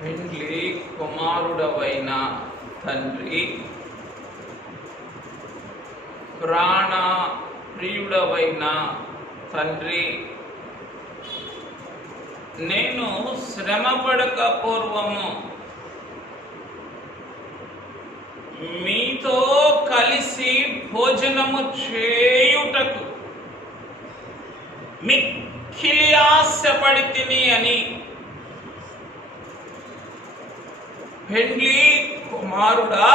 పెండ్లి కుమారుడవైన తండ్రి, ప్రాణ ప్రియుడవైన తండ్రి, నేను శ్రమపడక పూర్వము మీతో కలిసి భోజనము చేయుటకు మిక్కిలి ఆశపడి తిని అని పెండ్లి కుమారుడా,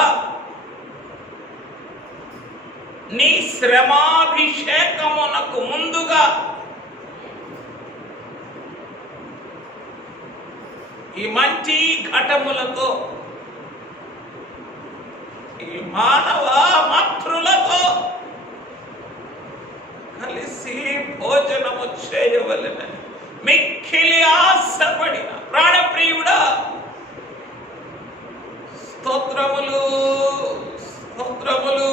నీ శ్రమాభిషేకమునకు ముందుగా ఈ మంచి ఘటములతో, ఈ మానవ మాతృలతో కలిసి భోజనము చేయవలెనని మిక్కిలి ఆశపడిన ప్రాణప్రియుడా, స్తోత్రములు స్తోత్రములు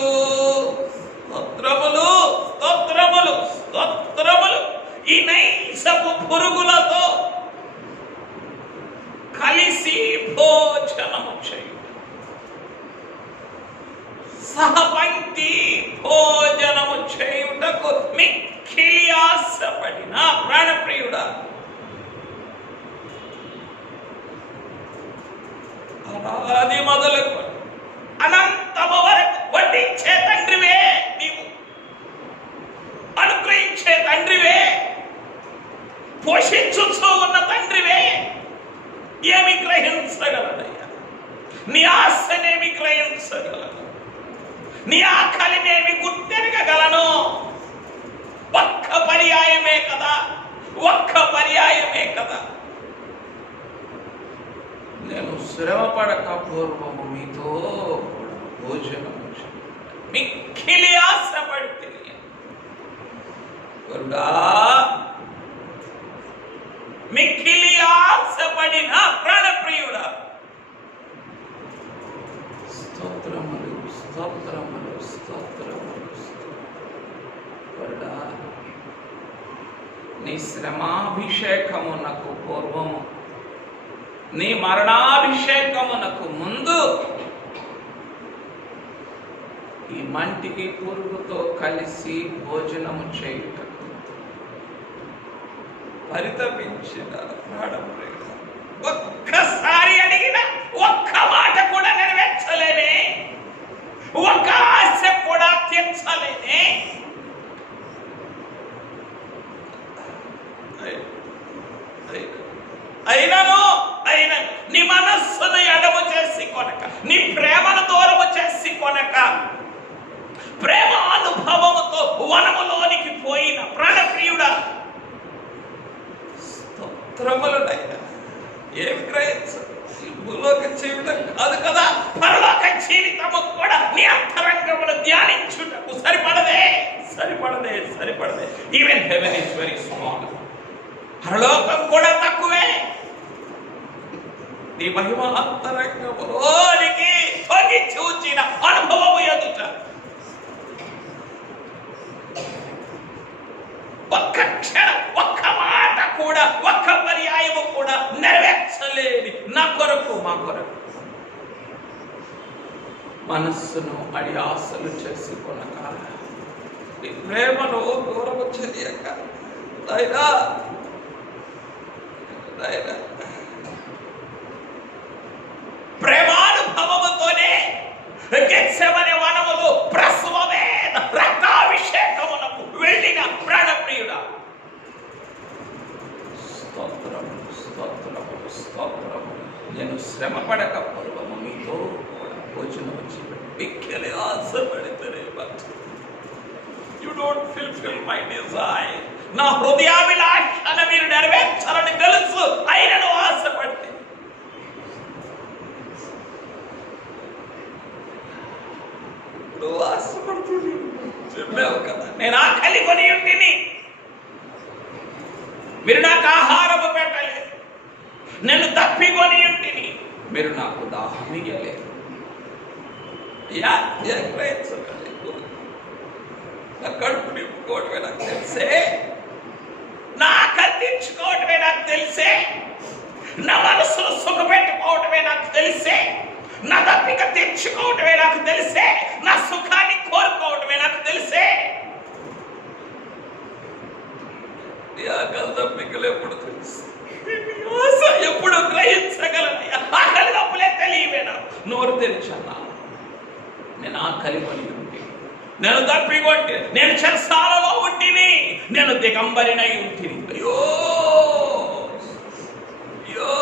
స్తోత్రములు స్తోత్రములు స్తోత్రములు. ఈ నైసపు పురుగులతో కలిసి భోజనము చేయుట, సహపంక్తి భోజనము చేయుటకు మిక్కిలి ఆశపడిన ప్రాణప్రియుడా, అనాది మొదలుకు అనంతము వరకు వడ్డించే తండ్రివే నీవు, అనుగ్రహించే తండ్రివే, పోషించుతూ ఉన్న తండ్రివే. ఏమి గ్రహించగలనయ్యా? నీ ఆశనేమి గ్రహించగలను? నీ ఆకలినేమి గుర్తెరగగలను? ఒక్క పర్యాయమే కదా, ఒక్క పర్యాయమే కదా. నేను శ్రమపడక పూర్వము మీతో భోజనము మిక్కిలి ఆశపడి మిక్కిలి ఆశపడిన ప్రాణప్రియుడా, స్తోత్రములు స్తోత్రములు స్తోత్రములు. నీ శ్రమాభిషేకమునకు పూర్వము, నీ మరణాభిషేకమునకు ముందు ఈ మంటికి పురుగుతో కలిసి భోజనము చేయుటకు పరితపించిన ప్రాణప్రియుడా, ఒక్కసారి అడిగిన ఒక్క మాట కూడా నెరవేర్చలేనే, ఒక్క ఆశ కూడా తీర్చలేనే. అయినను నీ మనస్సును ఎడము చేసి కొనక, నీ ప్రేమను దూరము చేసి కొనక, ప్రేమ అనుభవముతో వనములోనికి పోయిన ప్రాణప్రియుడా, స్తోత్రములనైనా. ఏమి గ్రహించు? భూలోక జీవితం కాదు కదా, పరలోక జీవితము కూడా నీ అంతరంగమును ధ్యానించుటకు సరిపడదే సరిపడదే సరిపడదే. Even heaven is very small, పరలోకం కూడా తక్కువే. నీ మహిమ అంతరంగములోనికి తొంగి చూచిన అనుభవము ఎదుట ఒక్క క్షణం, ఒక్క మాట కూడా, ఒక్క పర్యాయము కూడా నెరవేర్చలేని నా కొరకు, మా కొరకు మనస్సును అడి ఆశలు చేసుకొనక, నీ ప్రేమను దూరము చేయక, నాయనా నాయనా, ప్రేమానుభవముతోనే గెత్సెమనే వనములో ప్రసవవేద రక్తాభిషేకమునకు వెళ్ళిన ప్రాణప్రియుడా, స్తోత్రములు స్తోత్రములు స్తోత్రములు. నేను శ్రమపడక పూర్వము మీతో కూడా భోజనము చేయడం మిక్కిలి ఆశపడితేనే you don't fulfil my desire. నా హృదయాభిలాషను మీరు నెరవేర్చాలని తెలుసు, అయినను ఆశపడితే ఆశపడుతుంది. చెప్పావు కదా, నేను ఆకలి కొని ఉంటిని, మీరు నాకు ఆహారము పెట్టలేదు. నేను తప్పికొని ఉంటిని, మీరు నాకు దాహం ఇయ్యలేదు. నా కడుపు నింపుకోవటమే నాకు తెలిసే, నా ఆకలి తీర్చుకోవటమే నాకు తెలిసే, నా మనసును సుఖపెట్టుకో ఆకలి దప్పికలు ఎప్పుడు తెలుస్తాయి, ఆశ ఎప్పుడు గ్రహించగలనయ్యా. ఆకలి దప్పులే తెలియవేనా? నోరు తెరిచన్నా నేను ఆకలి పని ఉంటే, నేను దప్పికొట్టి, నేను చెరసాలలో ఉంటిని, నేను దిగంబరినై ఉంటిని. అయ్యో అయ్యో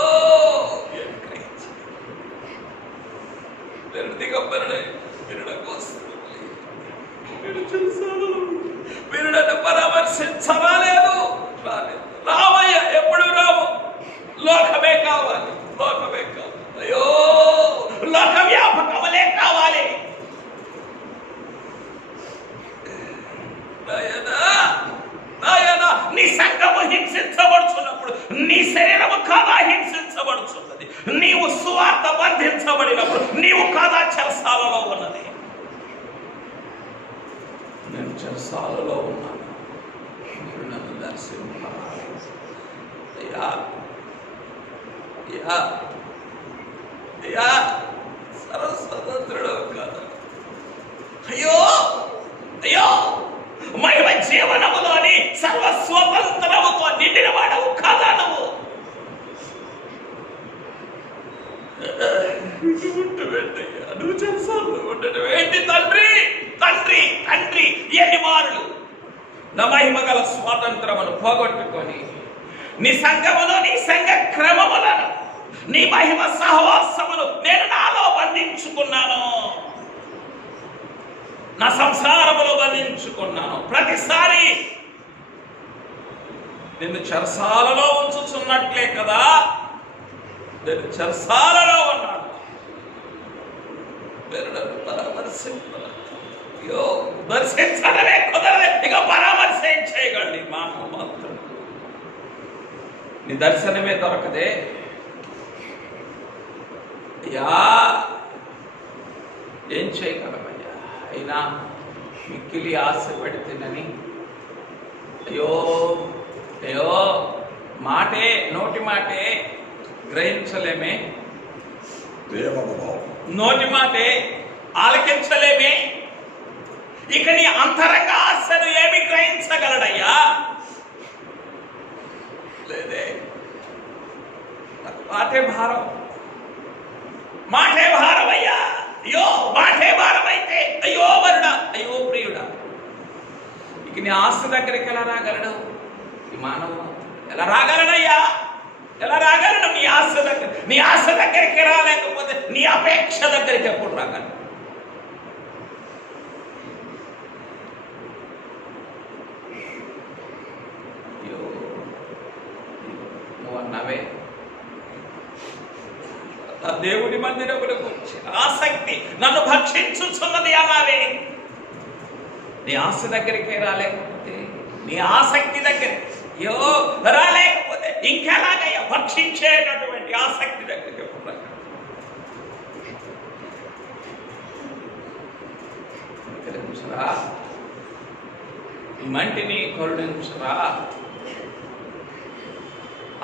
నేను దిగంబరినై మీరు నాకు వస్తుంది, నేను చెరసాలలో మీరు నన్ను పరామర్శించరాలేదు. రాలేదు. రావయ్యా, ఎప్పుడు రావు. లోకమే కావాలి, లోకమే కావాలి. అయ్యో లోక వ్యాపకములే కావాలి. నీ సంఘము హింసించబడుతున్నప్పుడు నీ శరీరము కాదా హింసించబడుతున్నది. నీవు సువార్త బంధించబడినప్పుడు నీవు కాదా చెరసాలలో ఉన్నది. నేను చెరసాలలో ఉన్నాను, మీరు నన్ను దర్శించాలి. అయ్యా అయ్యా అయ్యా సర్వస్వతంత్రుడు కాదు. అయ్యో అయ్యో మహిమ జీవనములోని సర్వస్వతంత్రముతో నిండిన వాడవు కాదా నువ్వు? నువ్వు చెరసాలలో ఉండటం ఏంటి తండ్రి? తండ్రి తండ్రి ఎన్ని మారులు నా మహిమ గల స్వాతంత్రమును పోగొట్టుకొని నీ సంఘములో నీ సంఘ క్రమములను నీ మహిమ సహవాసమును నేను నాలో బంధించుకున్నాను, నా సంసారములో బంధించుకున్నాను. ప్రతిసారి నిన్ను చెరసాలలో ఉంచుతున్నట్లే కదా, నేను చెరసాలలో ఉన్నాను. అయ్యో దర్శించడమే కుదరదు, ఇక పరామర్శ ఏం చేయగలడు మానవ మాత్రం. నీ దర్శనమే దొరకదే. అయ్యా ఏం చేయగలమయ్యా? అయినా మిక్కిలి ఆశ పెడితేనని అయ్యో అయ్యో మాటే, నోటి మాటే గ్రహించలేమే, నోటి మాటే ఆలకించలేమే. ఇక నీ అంతరంగ ఆశను ఏమి గ్రహించగలడయ్యా? లేదే. మాటే భారం, మాటే భారం అయ్యా. అయ్యో మాటే భారం అయితే అయ్యో వరుడా, అయ్యో ప్రియుడా. ఇక నీ ఆశ దగ్గరికి ఎలా రాగలడు ఈ మానవుడు? ఎలా రాగలడయ్యా? ఎలా రాగలడు? నీ ఆశ దగ్గర, నీ ఆశ దగ్గరికి రాలేకపోతే నీ అపేక్ష దగ్గరికి ఎప్పుడు రాగలడు? నువ్వు అన్నావే దేవుడి మందిరములకు వచ్చిన ఆసక్తి నన్ను భక్షించుచున్నది అన్నావే. నీ ఆశ దగ్గరికే రాలేకపోతే, నీ ఆసక్తి దగ్గర అయ్యో రాలేకపోతే ఇంకెలాగయ్యా భక్షించేటటువంటి ఆసక్తి దగ్గరికి ఎప్పుడు రా? కరుణించురా, ఈ మంటిని కరుణించురా.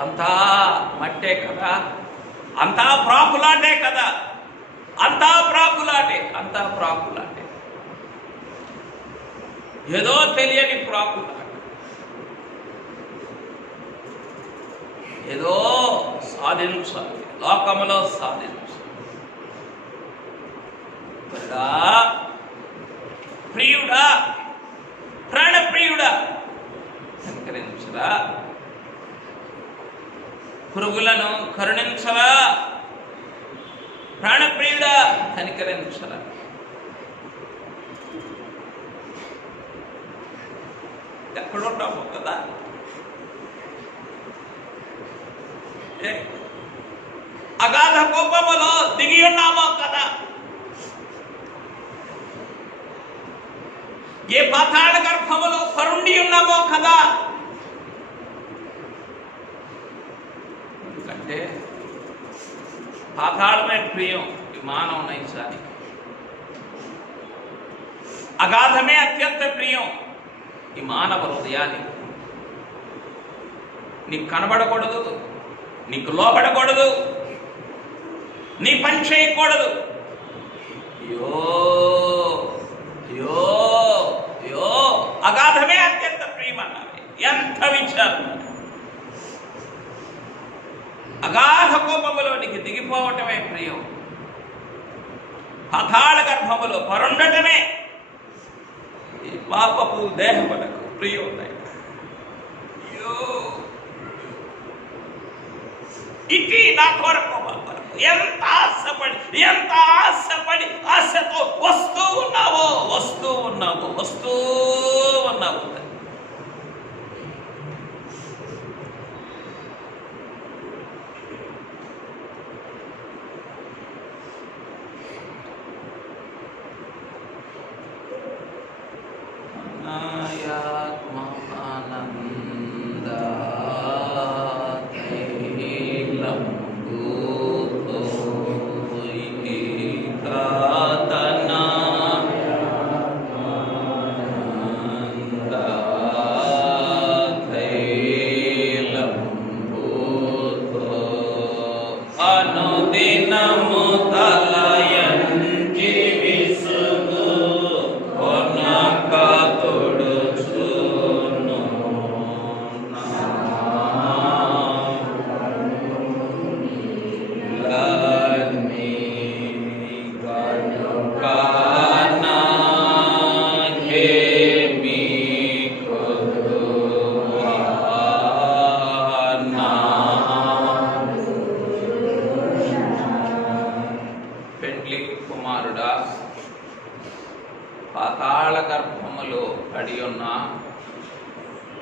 అంతా మట్టే కదా, అంతా ప్రాకులాటే కదా, అంతా ప్రాకులాటే, అంతా ప్రాకులాటే. ఏదో తెలియని ప్రాకులాట, ఏదో సాధించాలి, లోకములో సాధించాలి. ప్రియుడా, ప్రాణప్రియుడా, కనికరించరా. పురుగులను కరుణించరా. ప్రాణప్రియుడా, కనికరించరా. ఎక్కడున్నాము కదా, అగాధ కోపములో దిగి ఉన్నామో కదా, ఏ పాతాళ గర్భములో పరుండి ఉన్నామో కదా. ఎందుకంటే పాతాళమే ప్రియం ఈ మానవ నైజానికి, అగాధమే అత్యంత ప్రియం ఈ మానవ హృదయానికి. నీకు కనబడకూడదు, నీకు లోబడకూడదు, నీ పని చేయకూడదు. అయ్యో అయ్యో అయ్యో, అగాధమే అత్యంత ప్రియమన్నావే. ఎంత విచారం! అగాధ కోపములోనికి దిగిపోవటమే ప్రియం. పాతాళ గర్భములో పరుండటమే ఈ పాపపు దేహములకు ప్రియం. ఇటీ నా కొరకు ఎంత ఆశపడి ఆశతో వస్తూ ఉన్నావో. పాతాళ గర్భములో పడి ఉన్న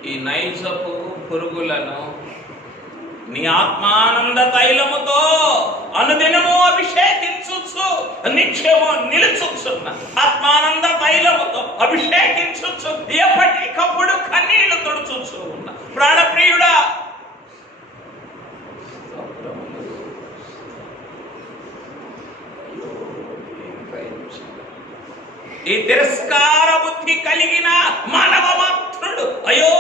ఈ నైజపు పురుగులను నీ ఆత్మానంద తైలముతో అనుదినము అభిషేకించుచు నిత్యము నిలుచుచున్న ఆత్మానంద తైలముతో అభిషేకించుచు ఎప్పటికప్పుడు కన్నీళ్లు తుడుచుచు ఉన్న ప్రాణప్రియుడా, ఈ తిరస్కార బుద్ధి కలిగిన మానవ మాత్రుడు అయ్యో,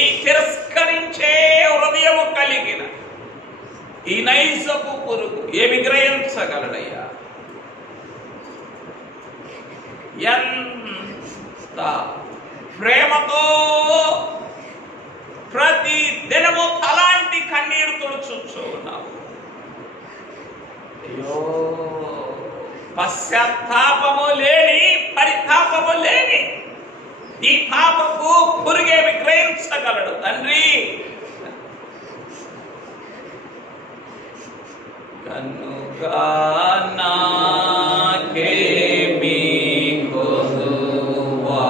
ఈ తిరస్కరించే హృదయము కలిగిన ఈ నైజపు పురుగు ఏమి గ్రహించగలడయ్యా? ఎంత ప్రేమతో ప్రతి దినము అలాంటి కన్నీరు తుడుచుచూ ఉన్నావు. అయ్యో, పశ్చాత్తాపము లేని, పరితాపము లేని ఈ పాపపు పురుగే విగ్రహించగలడు తండ్రి. కనుక నాకేమీ కొదువా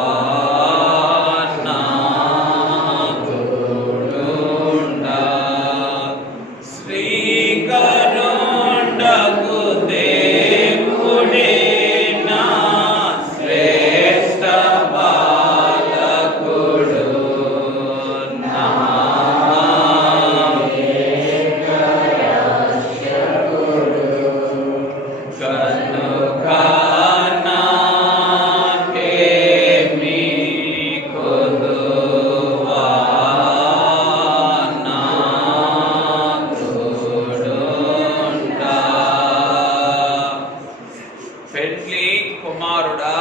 నా తోడుండా శ్రీకరుండగు దేవుడే నా శ్రేష్ఠ బాలకుడు నా కనుక నాకేమీ కొదువా నా తోడుండా. పెండ్లి కుమారుడా,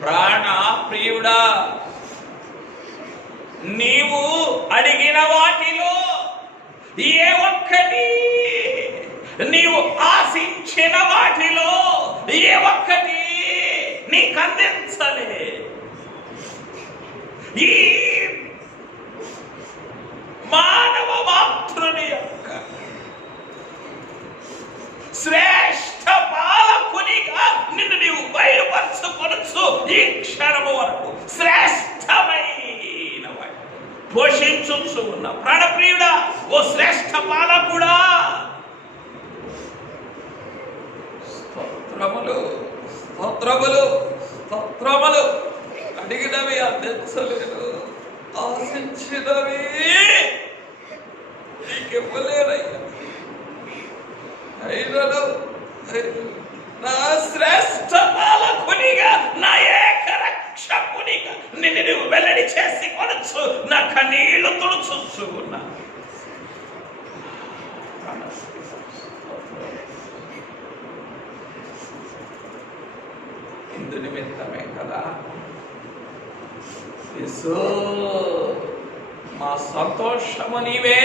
ప్రాణ ప్రియుడా, నీవు అడిగిన వాటిలో ఏ ఒక్కటి, నీవు ఆశించిన వాటిలో ఏ ఒక్కటి నీకు అందించలే. ఈ మానవ మాతృని యొక్క శ్రేష్ఠ పాలకునిగా నిన్ను నీవు బయలుపరచుకొనొచ్చు. ఈ క్షణము వరకు శ్రేష్టమైన వాడు పోషించుచు ఉన్న ప్రాణప్రియుడా, ఓ శ్రేష్ఠ పాలకుడా, స్తోత్రములు స్తోత్రములు స్తోత్రములు. అడిగినవి అందించలేను, ఆశించినవి నీకివ్వలేనయ్యా. అయినను నా శ్రేష్ఠ పాలకునిగా, నా ఏకరక్షకునిగా నిన్ను నువ్వు వెల్లడి చేసి కొనొచ్చు. నా కన్నీళ్లు తుడుచుచు ఉన్నా. ఇందు నిమిత్తమే కదా యేసు మా సంతోషము నీవే,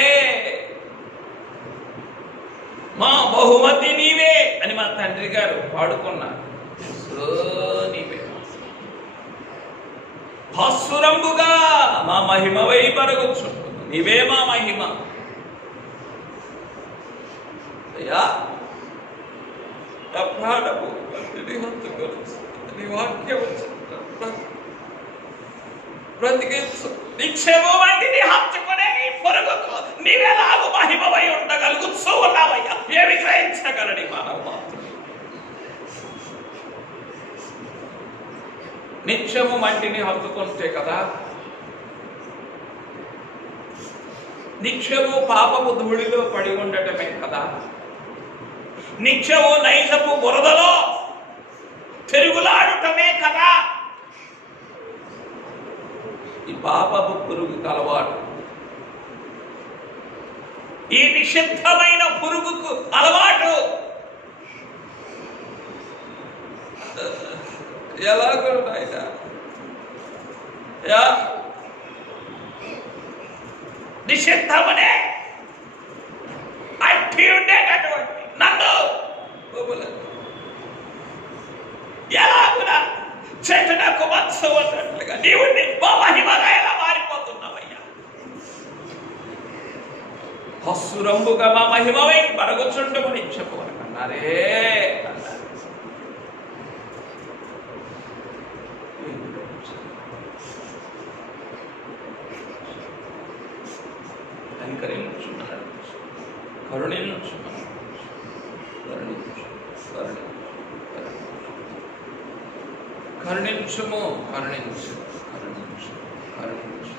మా బహుమతి నీవే అని మా తండ్రి గారు పాడుకున్నారు. నీవే భాస్వరంబుగా మా మహిమ వై పరుగుచుంటుంది, నీవే మా మహిమ. అయ్యా ప్రాణము నీ వాక్యం బ్రతికించు, నిక్షేమో వంటిని హత్తుకునే నీ పొరుగుకు నీవెలాగు మహిమవై ఉండగలుగుతూ ఉన్నావయ్యా. ఏమి గ్రహించగలడి మానవ మాత్రం. నిత్యము మంటిని హత్తుకుంటే కదా, నిత్యము పాపము ధూళిలో పడి ఉండటమే కదా, నిత్యము నైజపు బురదలో తిరుగులాడటమే కదా ఈ పాపపు పురుగుకు అలవాటు. ఈ నిషిద్ధమైన పురుగుకు అలవాటు. ఎలాగో నాయన నిషిద్ధమనే అట్టి ఉండేటటువంటి నన్ను ఎలాగునా చెట్టునకు మత్స్సు అన్నట్లుగా నీవు మహిమగా ఎలా మారిపోతున్నావయ్యా. హస్సురంబుగా మా మహిమవై పరుగుచుండమని చెప్పవనకన్నారే అన్నారు. కనికరించున్నాడు, కరుణించున్నాడు, కరుణించుము, కరుణించు, కరుణించు, కరుణించు.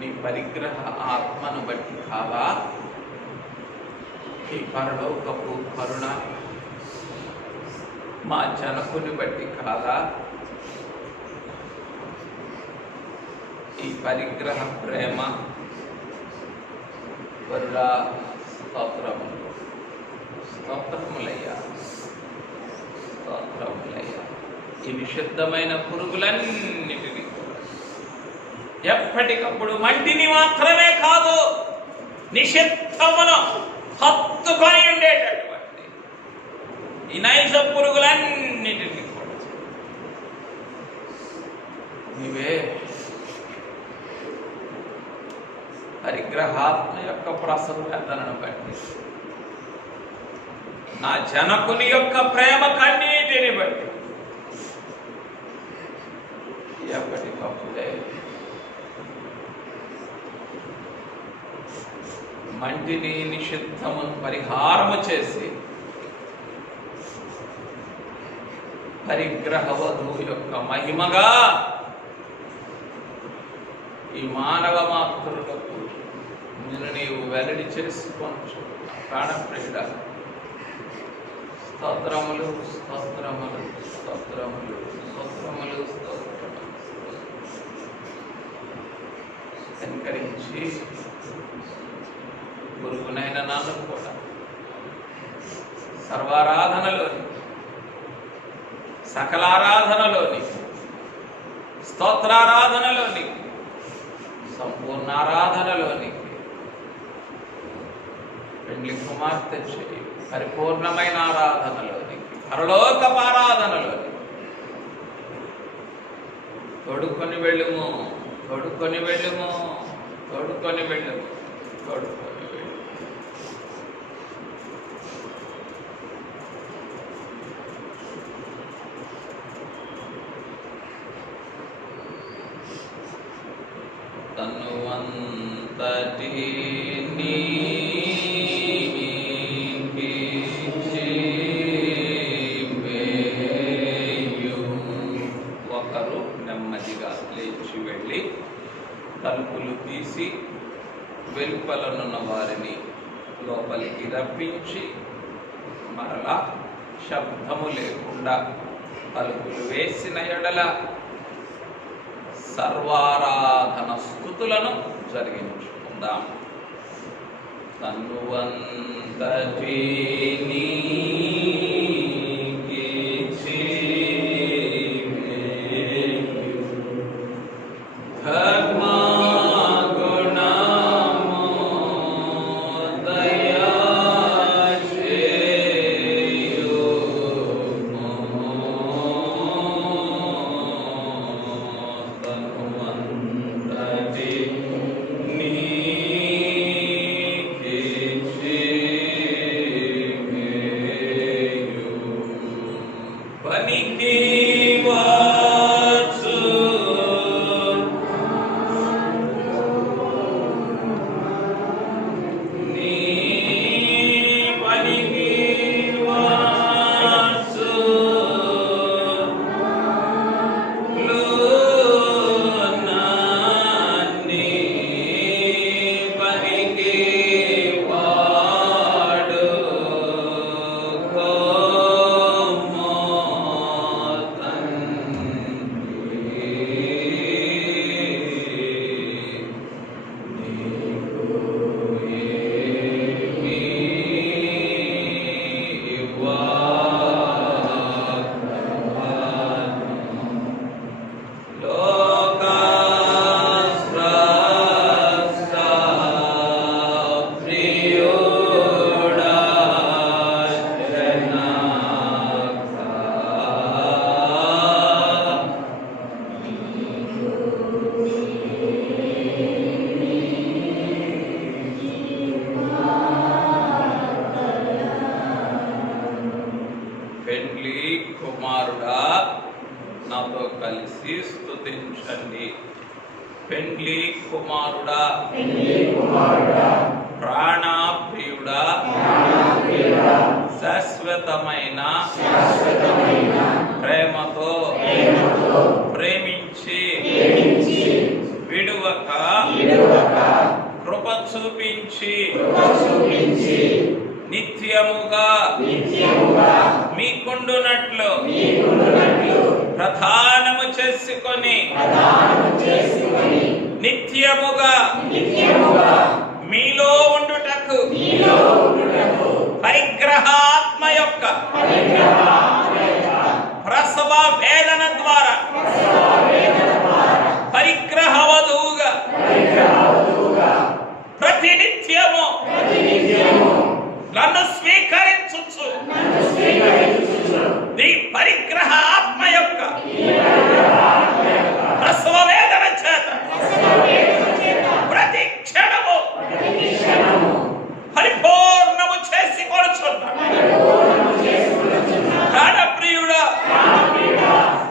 నీ పరిగ్రహ ఆత్మను బట్టి కాదా ఈ పరలోకపు కరుణ, మా జనకుని బట్టి కాదా ఈ పరిగ్రహ ప్రేమ. వరుడా స్తోత్రములు, స్తోత్రములయ్యా, స్తోత్రములయ్యా. ఈ విశుద్ధమైన పురుగులన్నిటినీ ఎప్పటికప్పుడు మంటిని మాత్రమే కాదు, నిషిద్ధమును హత్తుకొని ఉండేటటువంటి ఈ నైజ పురుగులన్నిటినీ కూడా నీవే పరిగ్రహాత్మ యొక్క ప్రసన్నతను బట్టి, నా జనకుని యొక్క ప్రేమ కన్నీటిని బట్టి ఎప్పటికప్పుడే మంటిని నిషిద్ధమును పరిహారము చేసి పరిగ్రహ వధువు యొక్క మహిమగా ఈ మానవ మాతృలకు నిన్ను నీవు వెల్లడి చేసుకొనచ్చు. ప్రాణప్రియుడ స్తోత్రములు, స్తోత్రములు, స్తోత్రములు, స్తోత్రములు, స్తోత్రములు. కనికరించి గురువునైన నన్ను కూడా సర్వారాధనలోని, సకలారాధనలోని, స్తోత్రారాధనలోని, సంపూర్ణారాధనలోని పెండ్లి కుమార్తె చేయి. పరిపూర్ణమైన ఆరాధనలోని, పరలోకపారాధనలోని తోడుకొని వెళ్ళుము, తోడుకొని వెళ్ళుము, తోడుకొని వెళ్ళుము, తోడుకొని వెళ్ళుము. తనువంతటి ఒకరు నెమ్మదిగా లేచి వెళ్ళి తలుపులు తీసి వెలుపలనున్న వారిని లోపలికి రప్పించి మరలా శబ్దము లేకుండా తలుపులు వేసిన ఎడల సర్వారాధన స్తుతులను జరిగించుకుందాం. తన్నువంతటి నీకిచ్చి ధర్మ గుణము దయచేయుము. తన్నువంతటి పనికి వచ్చు నీ పనికి వచ్చు నీ పనికి వాడు పెండ్లి కుమారుడా నాతో కలిసి స్తుతించండి. పెండ్లి కుమారుడా ప్రాణప్రియుడా శాశ్వతమైన ప్రేమతో ప్రేమించి విడువక కృప చూపించి నిత్యముగా మీకుండునట్లు ప్రధానము చేసుకొని నిత్యముగా మీలో ఉండుటకు పరిగ్రహాత్మ యొక్క ప్రసవ వేదన ద్వారా పరిగ్రహ వధువుగా ప్రతినిత్యము నన్ను స్వీకరించు. నీ పరిగ్రహ ఆత్మ యొక్క ప్రసవ వేదన చేత ప్రతి క్షణము పరిపూర్ణము చేసి కొడుచున్నా. ప్రాణప్రియుడా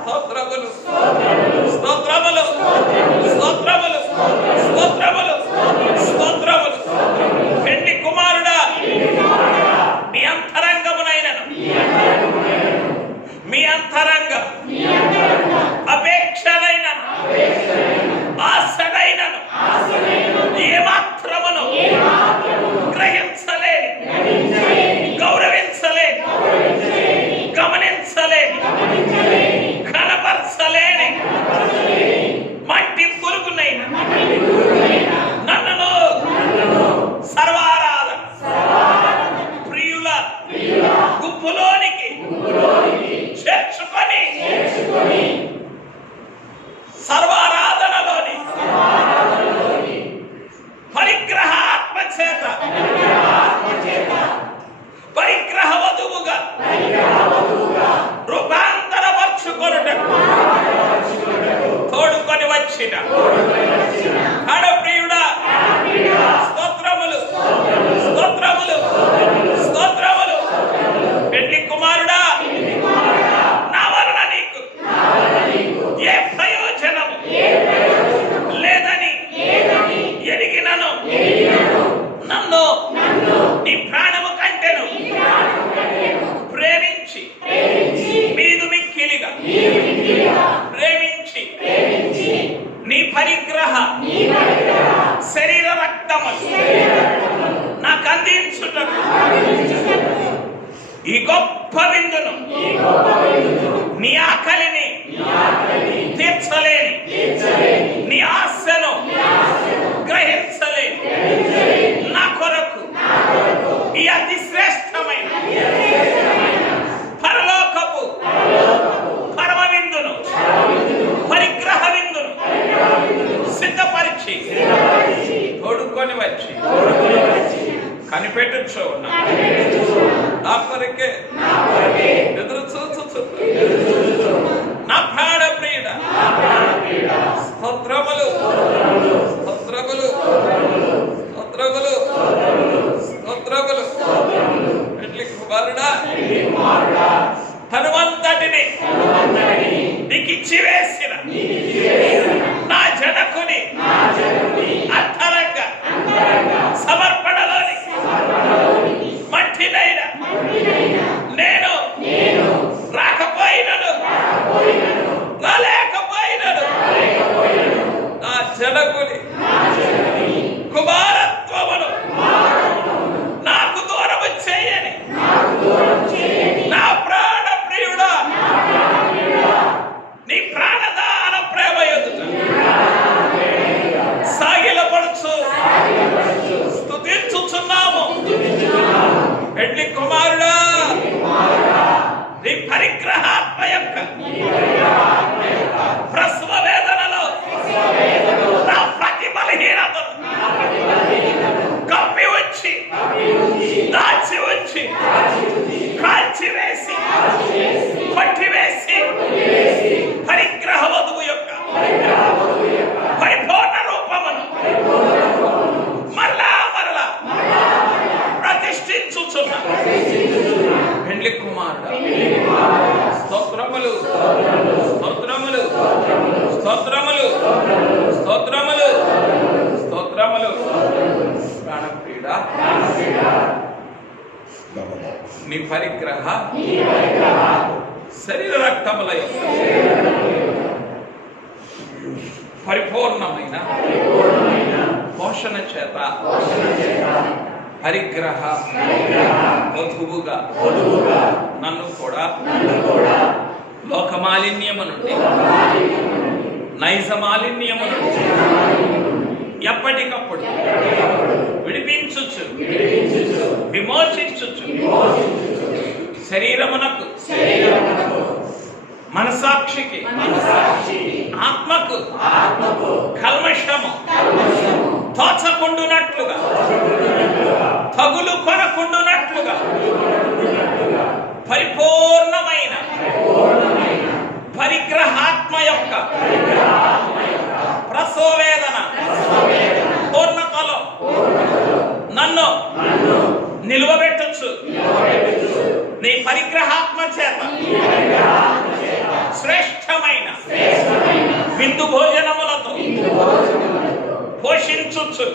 స్తోత్రములు స్తోత్రములు స్తోత్రములు స్తోత్రములు స్తోత్రములు. పెండ్లి కుమారుడా మీ అంతరంగమునైనను మీ అంతరంగ అపేక్షనైనను ఆశనైనను ఏమాత్రమును గ్రహించలేని గౌరవించలేని గమనించలేని కనపరచలేని మట్టి పురుగునైన నన్ను సర్వారాధన ప్రియుల గుంపులోనికి చేర్చుకొని సర్వారాధనలోని పరిగ్రహ ఆత్మ చేత పరిగ్రహ వధువుగా రూపాంతరపరచుకొనుటకు తోడుకొని వచ్చిన ప్రాణప్రియుడా స్తోత్రములు స్తోత్రములు స్తోత్రములు. పెండ్లి కుమారుడా నా వలన నీకు ఏ ప్రయోజనము లేదని ఎరిగినను నన్ను నీ ప్రాణము కంటెను ప్రేమించి మీదు మిక్కిలిగా ప్రేమించి నీ పరిగ్రహ శరీర రక్తములు నాకు అందించుటకు ఈ గొప్ప విందును నీ ఆకలిని తీర్చలేని కొరకే ఎదురు చూచుచున్నా నా ప్రాణ ప్రియుడా. స్తోత్రములు స్తోత్రములు స్తోత్రములు స్తోత్రములు. పెళ్లి కుమారుడా తనువంతటిని నీకు ఇచ్చివేసిన నా జనకుని అంతరంగ సమర్పణలోని మట్టినైనా నేను రాకపోయినను రాలేకపోయినను నా జనకుని కుమారత్వమును నాకు దూరము చేయని నా ప్రాణ ప్రియుడా. నీ ప్రాణదాన ప్రేమ ఎదుట సాగిలపడుచు స్తుతించుచున్నాము. పెళ్లి కుమారుడా నీ పరిగ్రహాత్మ యొక్క ప్రసవ వేదనలో నా ప్రతి బలహీనతను కప్పి వచ్చి దాచి వచ్చి కాల్చివేసి కొట్టివేసి పరిగ్రహ వధువు యొక్క పరిపూర్ణ రూపమును మరలా మరలా ప్రతిష్ఠించుచున్న పెళ్లి కుమారుడా స్తోత్రములు స్తోత్రములు స్తోత్రములు స్తోత్రములు స్తోత్రములు. ప్రాణప్రియుడా నీ పరిగ్రహ శరీర రక్తముల యొక్క పరిపూర్ణమైన పోషణ చేత పరిగ్రహ వధువుగా నన్ను కూడా లోకమాలిన్యము నుండి నైజ మాలిన్యము నుండి ఎప్పటికప్పుడు విడిపించుచు విమోచించుచు శరీరమునకు మనసాక్షికి ఆత్మకు కల్మషము తోచకుండునట్లుగా తగులు కొనకుండునట్లుగా పరిపూర్ణమైన పరిగ్రహాత్మ యొక్క ప్రసవవేదన పూర్ణతలో నన్ను నిలువబెట్టచ్చు. నీ పరిగ్రహాత్మ చేత శ్రేష్టమైన విందు భోజనములతో పోషించుచు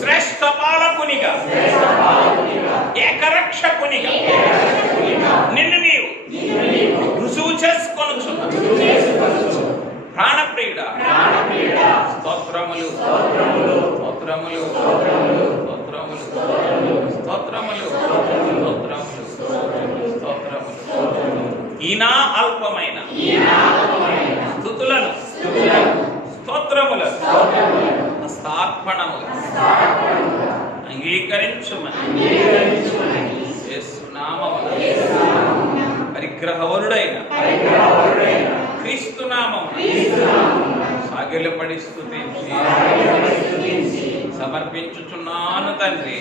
శ్రేష్ఠ పాలకునిగా ఏకరక్షకునిగా నిన్ను నీవు రుజువు చేసుకొనుచున్నా. ప్రాణప్రియుడా స్తోత్రములు స్తోత్రములు స్తోత్రములు స్తోత్రములు స్తోత్రములు స్తోత్రములు. ఈనా అల్పమైన స్తుతులను స్తోత్రములను హస్తార్పణములు అంగీకరించుమని యేసునామమున పరిగ్రహవరుడైన క్రీస్తు నామమున సాగిలపడి స్తుతించి సమర్పించుచున్నాను తండ్రి.